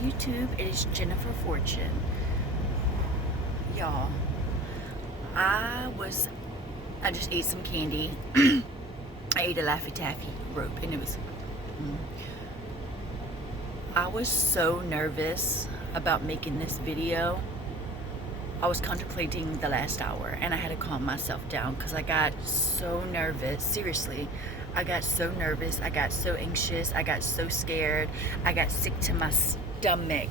YouTube. It is Jennifer Fortune. Y'all, I just ate some candy. I ate a Laffy Taffy rope and it was I was so nervous about making this video. I was contemplating the last hour and I had to calm myself down because I got so nervous. Seriously, I got so nervous. I got so anxious. I got so scared. I got sick to my stomach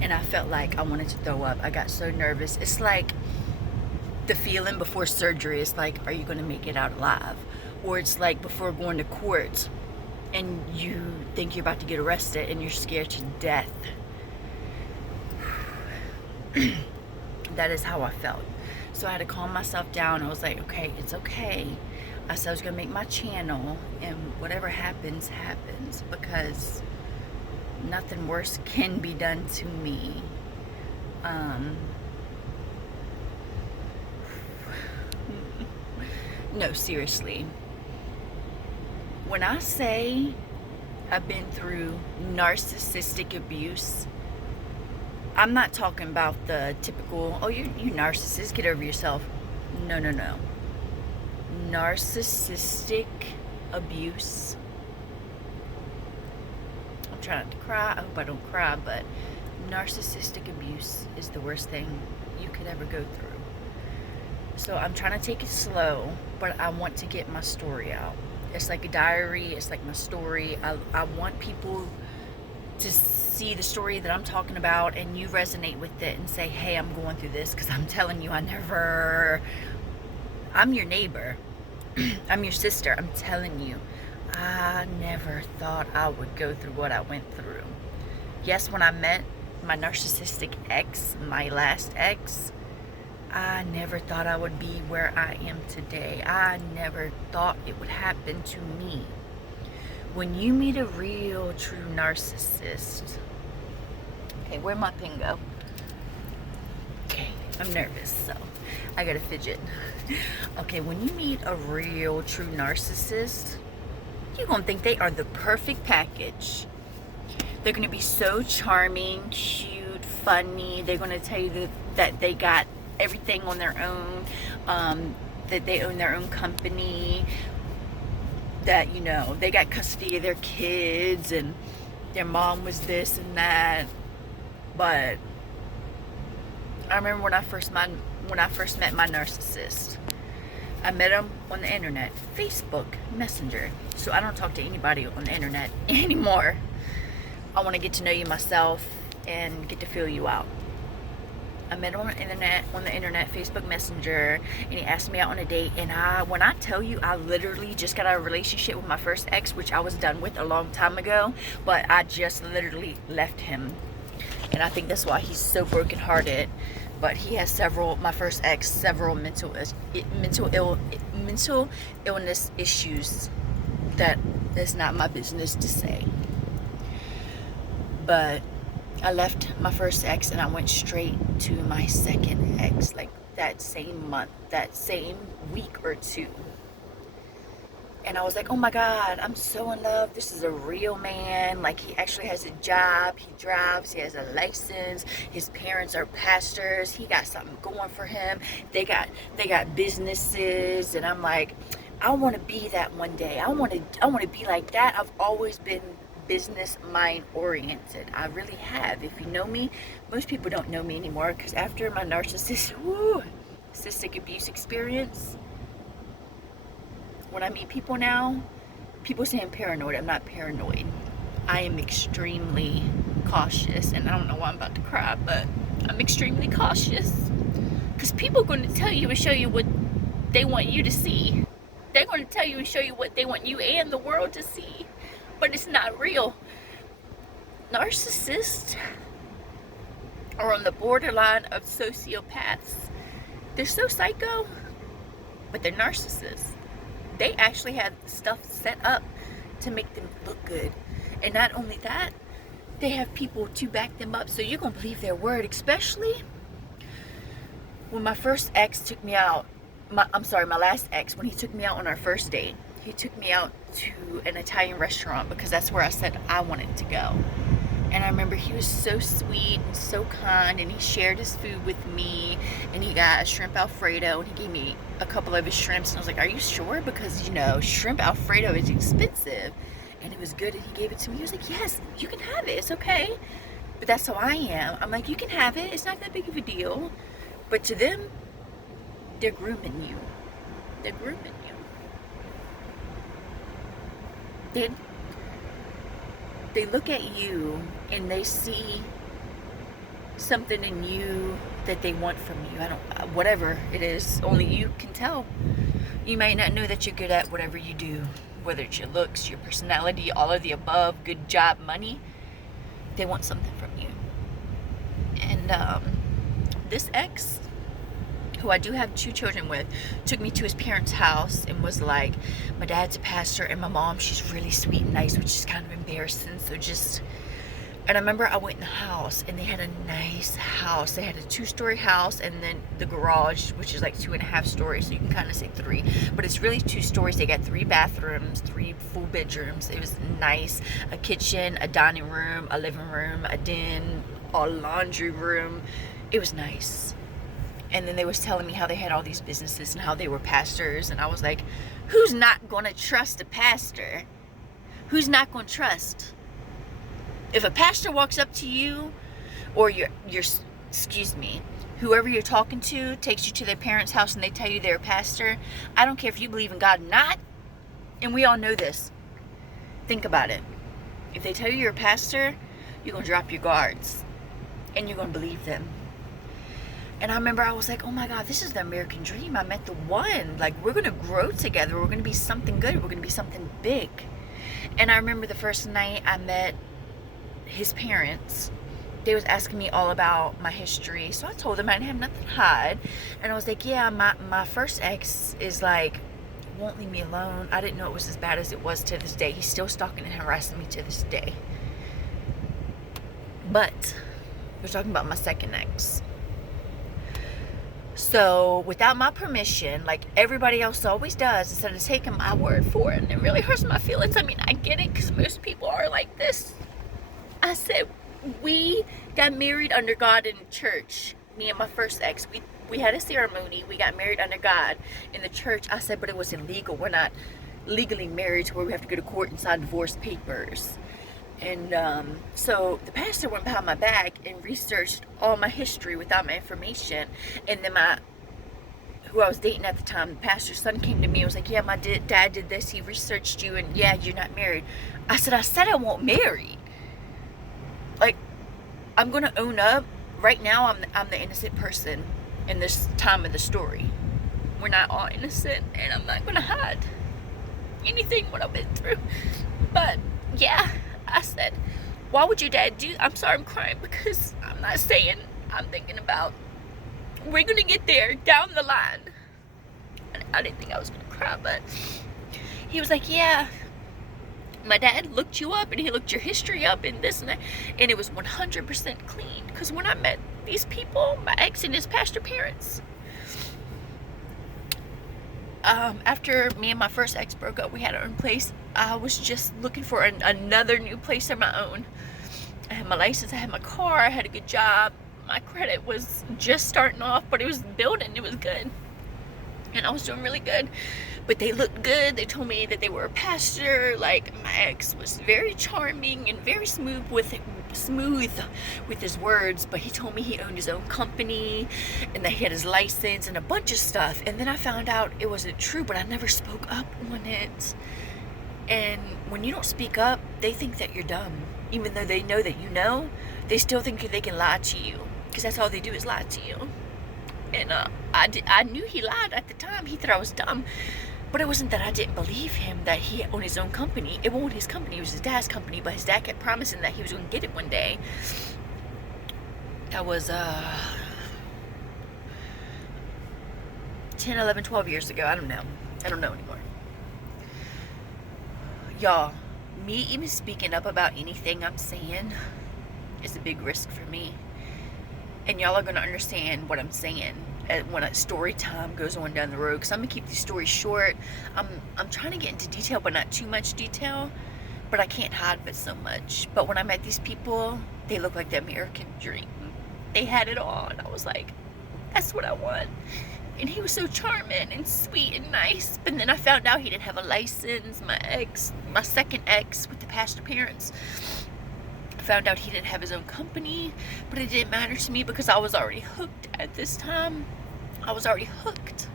and I felt like I wanted to throw up. I got so nervous. It's like the feeling before surgery. It's like, are you going to make it out alive? Or it's like before going to court and you think you're about to get arrested and you're scared to death. That is how I felt. So I had to calm myself down. I was like, okay, it's okay. I said I was gonna make my channel and whatever happens, happens, because nothing worse can be done to me. No, seriously. When I say I've been through narcissistic abuse, I'm not talking about the typical, oh, you narcissist, get over yourself. No. Narcissistic abuse. I'm trying not to cry. I hope I don't cry, but narcissistic abuse is the worst thing you could ever go through. So I'm trying to take it slow, but I want to get my story out. It's like a diary. It's like my story. I want people to see the story that I'm talking about and you resonate with it and say, hey, I'm going through this, because I'm telling you, I'm your neighbor. I'm your sister. I'm telling you, I never thought I would go through what I went through. Yes, when I met my narcissistic ex, my last ex, I never thought I would be where I am today. I never thought it would happen to me. When you meet a real, true narcissist... Okay, where'd my pen go? Okay, I'm nervous, so I gotta fidget. Okay, when you meet a real, true narcissist, you're gonna think they are the perfect package. They're gonna be so charming, cute, funny. They're gonna tell you that they got everything on their own, that they own their own company, that, you know, they got custody of their kids and their mom was this and that. But I remember when I first met my narcissist, I met him on the internet, Facebook Messenger. So I don't talk to anybody on the internet anymore. I want to get to know you myself and get to feel you out. I met him on the internet, Facebook Messenger, and he asked me out on a date. And when I tell you, I literally just got out of a relationship with my first ex, which I was done with a long time ago, but I just literally left him. And I think that's why he's so brokenhearted. But he has my first ex, several mental illness issues that is not my business to say. But I left my first ex and I went straight to my second ex, like that same month, that same week or two. And I was like, oh my God, I'm so in love. This is a real man. Like, he actually has a job. He drives. He has a license. His parents are pastors. He got something going for him. They got businesses. And I'm like, I want to be that one day. I want to be like that. I've always been business mind oriented. I really have. If you know me, most people don't know me anymore, because after my narcissistic abuse experience, when I meet people now, people say I'm paranoid. I'm not paranoid. I am extremely cautious, and I don't know why I'm about to cry, but I'm extremely cautious, because people are going to tell you and show you what they want you to see. They're going to tell you and show you what they want you and the world to see. But it's not real. Narcissists are on the borderline of sociopaths. They're so psycho, but they're narcissists. They actually have stuff set up to make them look good. And not only that, they have people to back them up, so you're going to believe their word. Especially when my first ex took me out, my last ex, when he took me out on our first date. He took me out to an Italian restaurant because that's where I said I wanted to go. And I remember he was so sweet and so kind, and he shared his food with me, and he got a shrimp Alfredo, and he gave me a couple of his shrimps, and I was like, are you sure? Because, you know, shrimp Alfredo is expensive, and it was good, and he gave it to me. He was like, yes, you can have it, it's okay. But that's how I am. I'm like, you can have it, it's not that big of a deal. But to them, they're grooming you. They're grooming you. They look at you and they see something in you that they want from you. Whatever it is, only you can tell. You might not know that you're good at whatever you do, whether it's your looks, your personality, all of the above, good job, money. They want something from you. And this ex, who I do have 2 children with, took me to his parents' house and was like, my dad's a pastor and my mom, she's really sweet and nice, which is kind of embarrassing. And I remember I went in the house and they had a nice house. They had a 2-story house and then the garage, which is like 2.5 stories, so you can kind of say 3, but it's really 2 stories. They got 3 bathrooms, 3 full bedrooms. It was nice. A kitchen, a dining room, a living room, a den, a laundry room. It was nice. And then they was telling me how they had all these businesses and how they were pastors. And I was like, who's not going to trust a pastor? Who's not going to trust? If a pastor walks up to you, or whoever you're talking to takes you to their parents' house and they tell you they're a pastor, I don't care if you believe in God or not. And we all know this. Think about it. If they tell you you're a pastor, you're going to drop your guards. And you're going to believe them. And I remember I was like, oh my God, this is the American dream. I met the one. Like, we're going to grow together. We're going to be something good. We're going to be something big. And I remember the first night I met his parents, they was asking me all about my history. So I told them I didn't have nothing to hide. And I was like, yeah, my first ex is like, won't leave me alone. I didn't know it was as bad as it was to this day. He's still stalking and harassing me to this day. But we're talking about my second ex. So without my permission, like everybody else always does, instead of taking my word for it, and it really hurts my feelings. I mean, I get it, because most people are like this. I said, we got married under God in church. Me and my first ex, we had a ceremony. We got married under God in the church. I said, but it was illegal. We're not legally married to where we have to go to court and sign divorce papers. And so the pastor went behind my back and researched all my history without my information. And then who I was dating at the time, the pastor's son, came to me and was like, yeah, my dad did this. He researched you, and yeah, you're not married. I said I won't marry. Like, I'm going to own up. Right now, I'm the innocent person in this time of the story. We're not all innocent, and I'm not going to hide anything what I've been through. But, yeah. I said, why would your dad do? I'm sorry, I'm crying because I'm not saying, I'm thinking about, we're going to get there down the line. And I didn't think I was going to cry, but he was like, yeah, my dad looked you up and he looked your history up and this and that. And it was 100% clean. Because when I met these people, my ex and his pastor parents, after me and my first ex broke up, we had our own place. I was just looking for another new place of my own. I had my license, I had my car, I had a good job. My credit was just starting off, but it was building, it was good. And I was doing really good. But they looked good. They told me that they were a pastor. Like, my ex was very charming and very smooth with his words, but he told me he owned his own company and that he had his license and a bunch of stuff. And then I found out it wasn't true, but I never spoke up on it. And when you don't speak up, they think that you're dumb. Even though they know that you know, they still think they can lie to you, because that's all they do is lie to you. And I knew he lied at the time. He thought I was dumb. But it wasn't that I didn't believe him that he owned his own company. It wasn't his company, it was his dad's company. But his dad kept promising that he was going to get it one day. That was 10, 11, 12 years ago. I don't know. I don't know anymore. Y'all, me even speaking up about anything I'm saying is a big risk for me. And y'all are going to understand what I'm saying when a story time goes on down the road, because I'm going to keep these stories short. I'm trying to get into detail, but not too much detail, but I can't hide it so much. But when I met these people, they look like the American dream. They had it all, and I was like, that's what I want. And he was so charming and sweet and nice. But then I found out he didn't have a license. My second ex with the past appearance, found out he didn't have his own company. But it didn't matter to me because I was already hooked at this time. I was already hooked.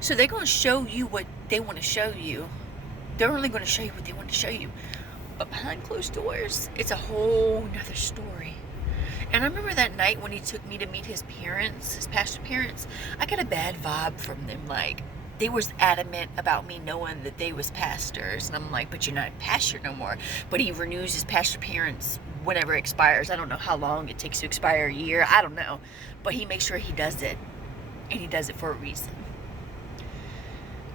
So they're going to show you what they want to show you. They're only going to show you what they want to show you. But behind closed doors, it's a whole nother story. And I remember that night when he took me to meet his parents, his past parents, I got a bad vibe from them. Like, they was adamant about me knowing that they was pastors. And I'm like, but you're not a pastor no more. But he renews his pastor appearance whenever it expires. I don't know how long it takes to expire, a year. I don't know. But he makes sure he does it. And he does it for a reason.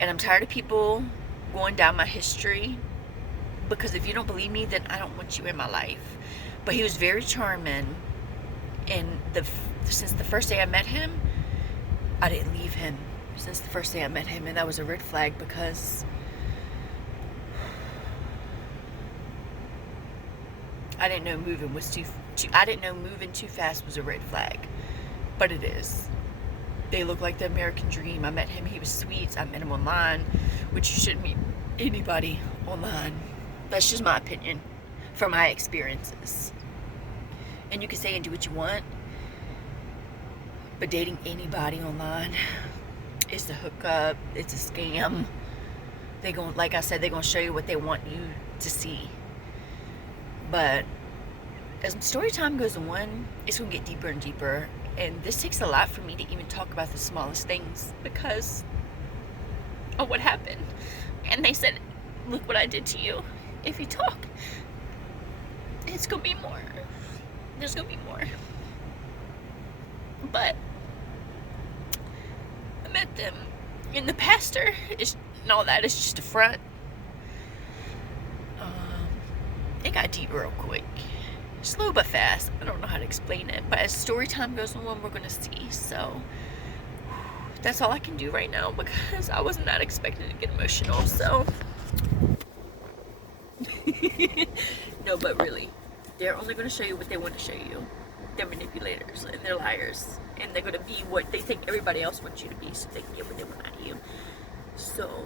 And I'm tired of people going down my history. Because if you don't believe me, then I don't want you in my life. But he was very charming. And since the first day I met him, I didn't leave him. Since the first day I met him. And that was a red flag because I didn't know moving too fast was a red flag. But it is. They look like the American dream. I met him. He was sweet. I met him online, which you shouldn't meet anybody online. That's just my opinion from my experiences. And you can say and do what you want, but dating anybody online is the hookup. It's a scam. Like I said, they're gonna show you what they want you to see. But as story time goes on, it's gonna get deeper and deeper. And this takes a lot for me to even talk about the smallest things because of what happened. And they said, look what I did to you. If you talk, it's gonna be more. There's gonna be more. But I met them. And the pastor and all that is just a front. It got deep real quick. Slow but fast. I don't know how to explain it. But as story time goes on, we're gonna see. So that's all I can do right now because I was not expecting to get emotional. So no, but really, they're only going to show you what they want to show you. They're manipulators and they're liars, and they're going to be what they think everybody else wants you to be, so they can get what they want out of you. So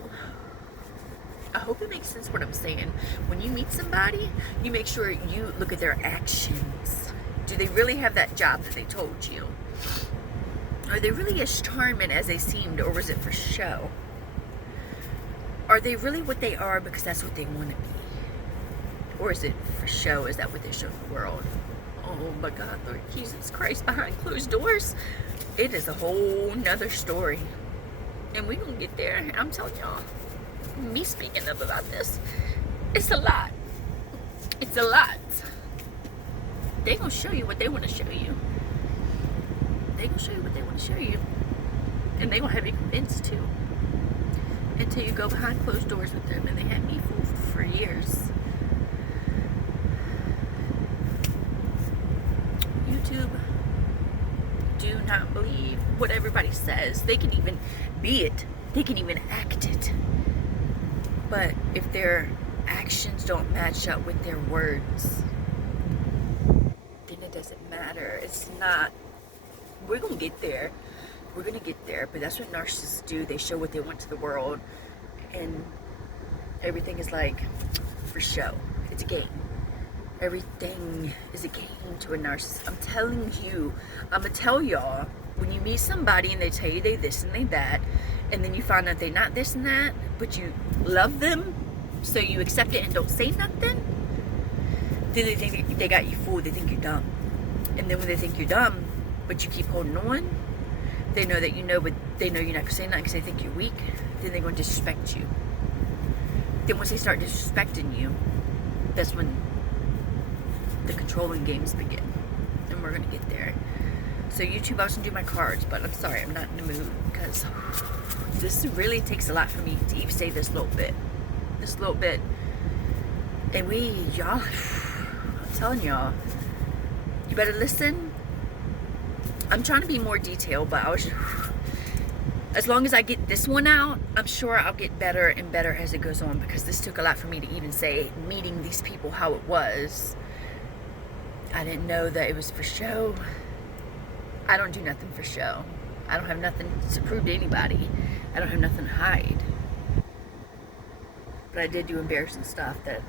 I hope it makes sense what I'm saying. When you meet somebody, you make sure you look at their actions. Do they really have that job that they told you? Are they really as charming as they seemed, or was it for show? Are they really what they are because that's what they want to be? Or is it for show? Is that what they show the world? Oh my God, Lord Jesus Christ, behind closed doors, it is a whole nother story. And we're going to get there. I'm telling y'all, me speaking up about this, it's a lot. It's a lot. They're going to show you what they want to show you. They're going to show you what they want to show you. And they're going to have you convinced too. Until you go behind closed doors with them. And they had me fooled for years. YouTube, do not believe what everybody says. They can even be it. They can even act it. But if their actions don't match up with their words, then it doesn't matter. It's not. We're going to get there. We're going to get there. But that's what narcissists do. They show what they want to the world. And everything is like for show. It's a game. Everything is a game to a narcissist. I'm telling you. I'm going to tell y'all. When you meet somebody and they tell you they this and they that, and then you find out they're not this and that, but you love them, so you accept it and don't say nothing, then they think they got you fooled. They think you're dumb. And then when they think you're dumb, but you keep holding on, they know that you know, but they know you're not going to say nothing because they think you're weak. Then they're going to disrespect you. Then once they start disrespecting you, that's when the controlling games begin. And we're going to get there. So YouTube, I was going to do my cards, but I'm sorry, I'm not in the mood because this really takes a lot for me to even say this little bit. This little bit. And y'all, I'm telling y'all, you better listen. I'm trying to be more detailed, but as long as I get this one out, I'm sure I'll get better and better as it goes on, because this took a lot for me to even say, meeting these people how it was. I didn't know that it was for show. I don't do nothing for show. I don't have nothing to prove to anybody. I don't have nothing to hide. But I did do embarrassing stuff that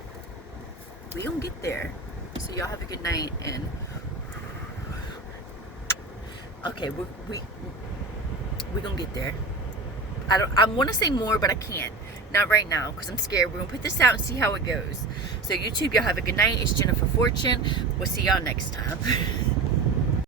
we gonna get there. So y'all have a good night, and okay, we gonna get there. I want to say more, but I can't. Not right now, because I'm scared. We're gonna put this out and see how it goes. So YouTube, y'all have a good night. It's Jennifer Fortune. We'll see y'all next time.